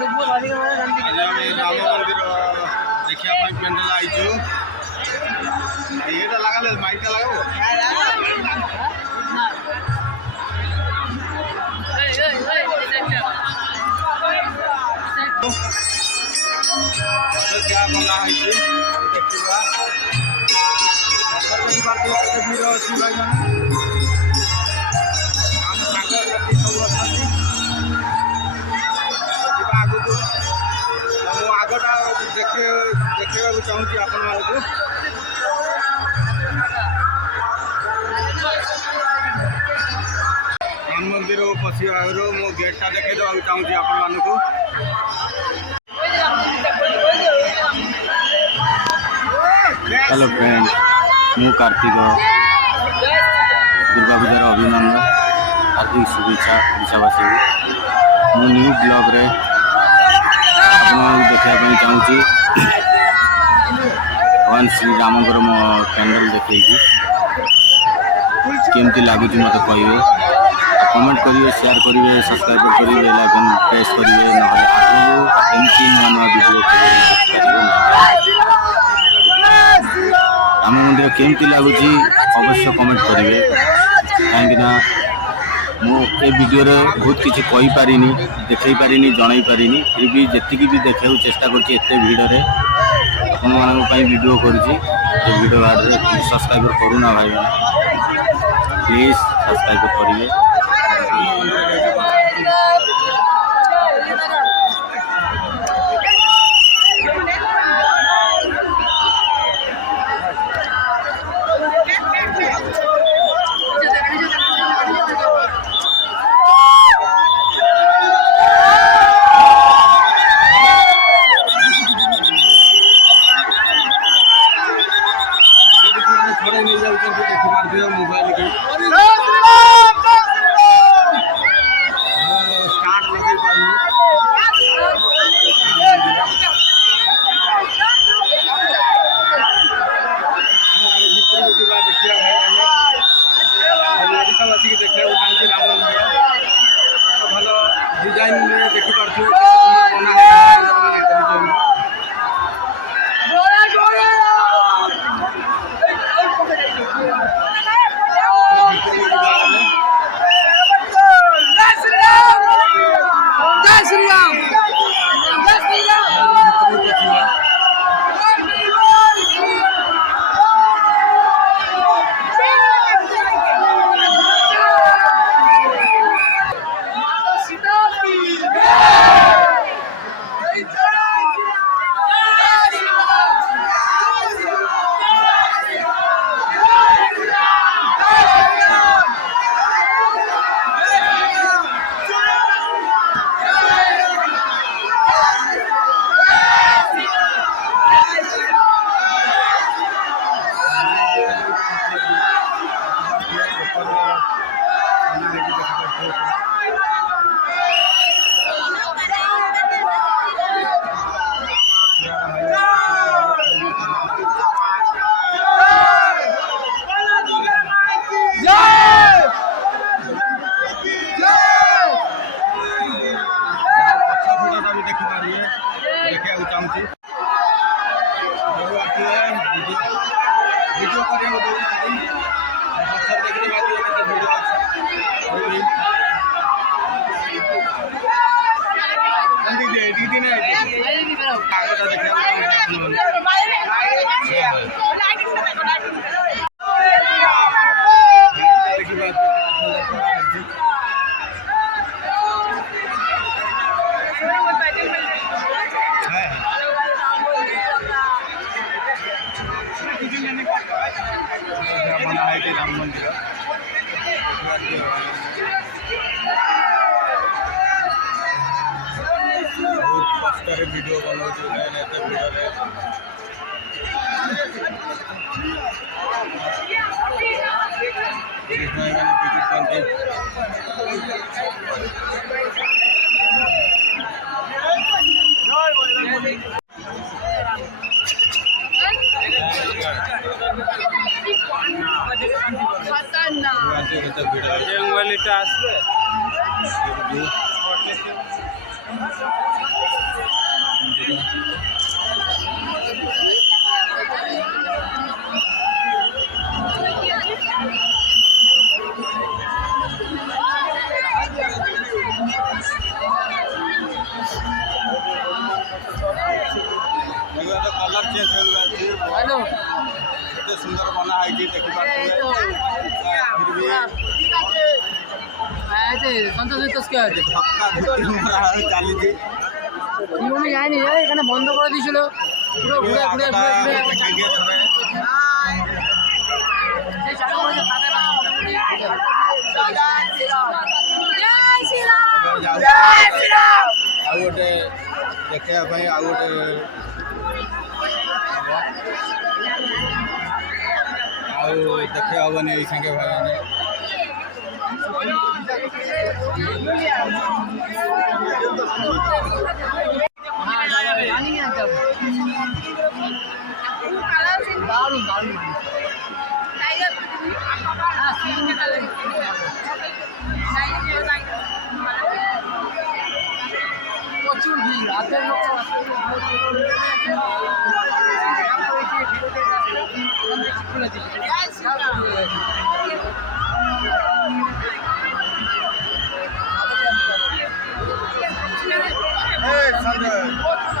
राम मंदिर देखा पेंडल आईचु ये लगा माइक लगा क्या बना है देखा भीड़ अच्छी भाई आगटा देखा चाहूँगी आपण मानक राम मंदिर पशिया मो गेटा देखे देवा चाहूँगी आपण मानक हेलो फ्रेंड मु कार्तिक दुर्गा पूजार अभिनंदन हार्दिक शुभेच्छा ओडावासी मु न्यू ब्लॉग रे देखा चाहूँगी भगवान श्री राम कैंडल देखे केमती लगुच मत कहे कमेंट करेंगे शेयर करेंगे सब्सक्राइब करेंगे बेल आइकन प्रेस करेंगे ना एमती नुआ नुआ वीडियो राम मंदिर केमती लगुच अवश्य कमेंट करेंगे कहीं मुझे वीडियो रे बहुत किसी कही पारि देखई पारि जन पारि फिर भी जी भी देखा चेष्टा करते भिड़ में आपण मान वीडियो करुँची वीडियो सब्सक्राइब करूना भाई प्लीज सब्सक्राइब करेंगे मोबाइल के स्टार्ट लगे देखिए देखा राम मंदिर भल डिजाइन देखिपे बना वीडियो बना है कि राम मंदिर बहुत कष्ट वीडियो बनाऊँ कलर चेंज हो जाती एते सुंदर बना है कि देखि पार्टी যায়নি এখানে বন্ধ করে দিয়েছিল পুরো ঘুরে ঘুরে ঘুরে ঘুরে সেই চালু হয়েছে ফাঁকা টাকা মোটামুটি ଆଉ ଗୋଟେ ଦେଖିବା ପାଇଁ ଆଉ ଗୋଟେ ଆଉ ଦେଖି ହେବନି ଏଇ ସାଙ୍ଗେ ଭାଇମାନେ দারুণ দারুণ প্রচুর ভিড় রাতের লোক Hey, Sunday.